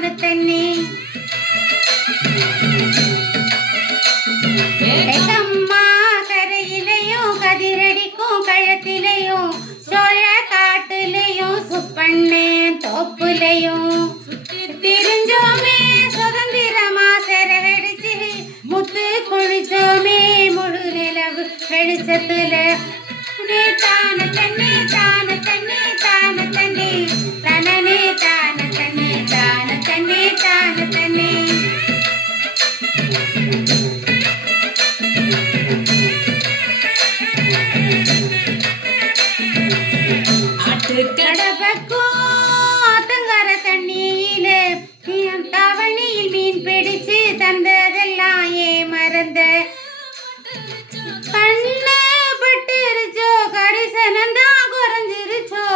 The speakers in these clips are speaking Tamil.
தான தண்ணி அம்மா கரையிலையும் கதிரடிக்கும் கழத்திலையும் சோழ காட்டுலையும் சுப்பண்ணே தோப்புலையும் திரிஞ்சோமே சுதந்திரமா சிறகடிச்சு முத்து குளிச்சோமே முழு நிலவு வெளிச்சத்துல தான தண்ணி தான தண்ணி தான தண்ணி தனனே தான தண்ணி தான தண்ணி தான தண்ணி கடப்பக்கும் ஆத்தங்கர தண்ணியில தவணையில் மீன் பிடிச்சு தந்ததெல்லாம் ஏ மறந்த கண்ணு பட்டுருச்சோ கரிசனந்தான் குறைஞ்சிருச்சோ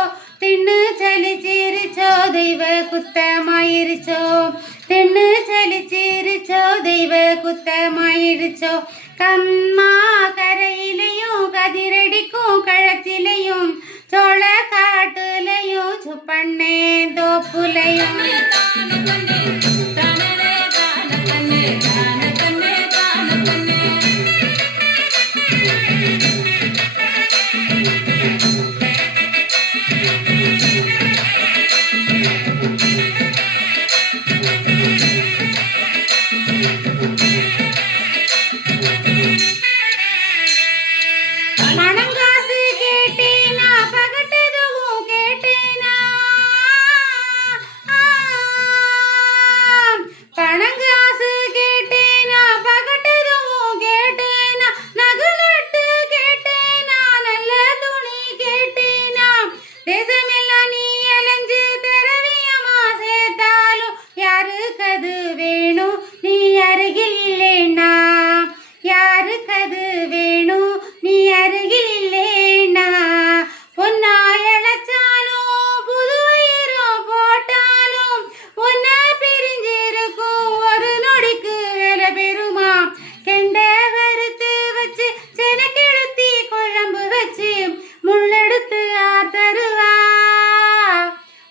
தின்னு சலிச்சிருச்சோ தெய்வ குத்தமாயிருச்சோ தின்னு சலிச்சிருச்சோ தெய்வ குத்தமாயிருச்சோ கம்மா கரையிலையும் கதிரடிக்கும் கழத்திலையும் சோழ காட்டுலையும் சுப்பண்ணே தோப்புலையும்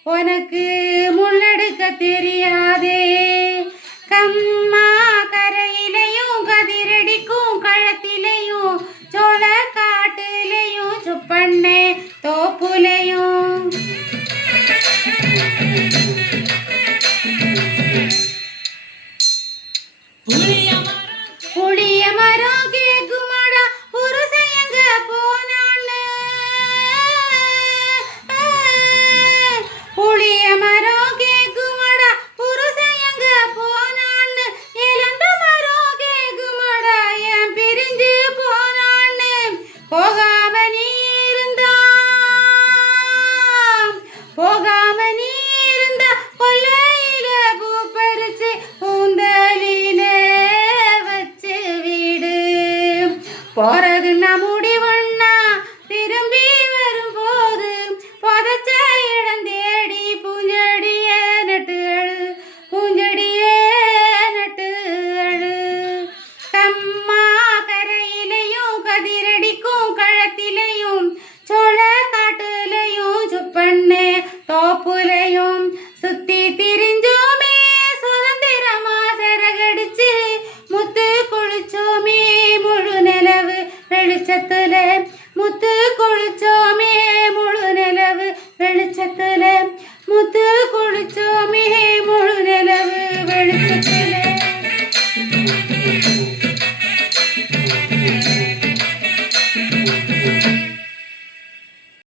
உனக்கு முள்ளெடுக்க தெரியாதே கம்மா கரையிலையும் கதிரடிக்கும் களத்திலையும் சோழ காட்டுலையும் சுப்பண்ணே தோப்புலையும் புளிய மரம் கேக்குமாடா புருஷயங்க போனான்னு புளிய மரம் கேக்குமாடா புருஷயங்க போனான்னு இழந்த மரம் கேக்குமாடா என் பிரிஞ்சு போனான்னு போகாம நீ இருந்தா கொல்லையில பூ பறிச்சு பூந்தலில வச்சு வீடு போறதுன்னா முடிவண்ணா திரும்பி வரும்போது புதைச்ச இடம் தேடி பூஞ்செடிய நட்டு அழு கம்மா கரையிலையும் கதிரடிக்கும் களத்திலையும் சோழ காட்டுலையும் சுப்பண்ணே தோப்புலையும் சுத்தி திரிஞ்சோமே சுதந்திரமா சிறகடிச்சு முத்து குளிச்சோமே முழு நிலவு வெளிச்சத்துல முத்து குளிச்சோமே முழு நிலவு வெளிச்சத்துல முத்து குளிச்சோமே முழு